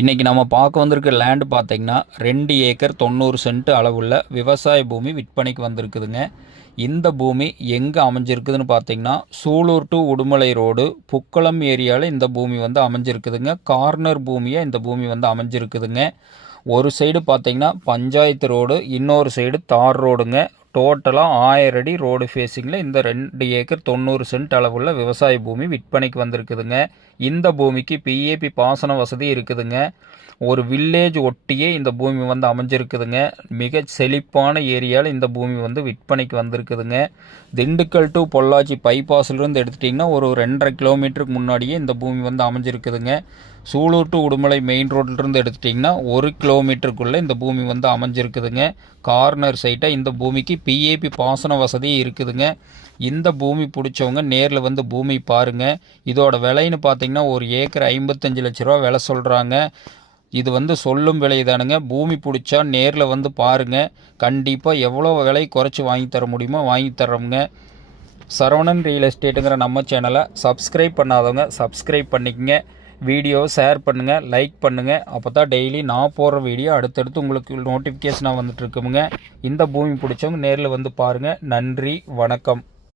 இன்றைக்கி நம்ம பார்க்க வந்திருக்க லேண்டு பார்த்திங்கன்னா 2 ஏக்கர் 90 சென்ட் அளவுள்ள விவசாய பூமி விற்பனைக்கு வந்திருக்குதுங்க. இந்த பூமி எங்கே அமைஞ்சிருக்குதுன்னு பார்த்திங்கன்னா சூலூர் டு உடுமலை ரோடு புக்குளம் ஏரியாவில் இந்த பூமி வந்து அமைஞ்சிருக்குதுங்க. கார்னர் பூமியாக இந்த பூமி வந்து அமைஞ்சிருக்குதுங்க. ஒரு சைடு பார்த்திங்கன்னா பஞ்சாயத்து ரோடு, இன்னொரு சைடு தார் ரோடுங்க. டோட்டலாக 1000 அடி ரோடு ஃபேஸிங்கில் இந்த 2 ஏக்கர் 90 சென்ட் அளவுள்ள விவசாய பூமி விற்பனைக்கு வந்திருக்குதுங்க. இந்த பூமிக்கு பிஏபி பாசன வசதி இருக்குதுங்க. ஒரு வில்லேஜ் ஒட்டியே இந்த பூமி வந்து அமைஞ்சிருக்குதுங்க. மிக செழிப்பான ஏரியாவில் இந்த பூமி வந்து விற்பனைக்கு வந்திருக்குதுங்க. திண்டுக்கல் டு பொள்ளாச்சி பைபாஸ்லேருந்து எடுத்துட்டிங்கன்னா ஒரு 2.5 கிலோமீட்டருக்கு முன்னாடியே இந்த பூமி வந்து அமைஞ்சிருக்குதுங்க. சூலூர் டு உடுமலை மெயின் ரோட்லேருந்து எடுத்துட்டிங்கன்னா 1 கிலோமீட்டருக்குள்ளே இந்த பூமி வந்து அமைஞ்சிருக்குதுங்க. கார்னர் சைட்டாக இந்த பூமிக்கு பிஏபி பாசன வசதி இருக்குதுங்க. இந்த பூமி பிடிச்சவங்க நேரில் வந்து பூமி பாருங்கள். இதோட விலைன்னு பார்த்தீங்கன்னா ஒரு ஏக்கர் 55 லட்ச ரூபா விலை சொல்கிறாங்க. இது வந்து சொல்லும் விலை தானுங்க. பூமி பிடிச்சா நேரில் வந்து பாருங்கள். கண்டிப்பாக எவ்வளோ விலை குறைச்சி வாங்கி தர முடியுமோ வாங்கி தர்றோமுங்க. சரவணன் ரியல் எஸ்டேட்டுங்கிற நம்ம சேனலை சப்ஸ்கிரைப் பண்ணாதவங்க சப்ஸ்கிரைப் பண்ணிக்கங்க. வீடியோவை ஷேர் பண்ணுங்கள், லைக் பண்ணுங்கள். அப்போ தான் டெய்லி நான் போடுற வீடியோ அடுத்தடுத்து உங்களுக்கு நோட்டிஃபிகேஷனாக வந்துட்டுருக்குமுங்க. இந்த பூமி பிடிச்சவங்க நேரில் வந்து பாருங்கள். நன்றி, வணக்கம்.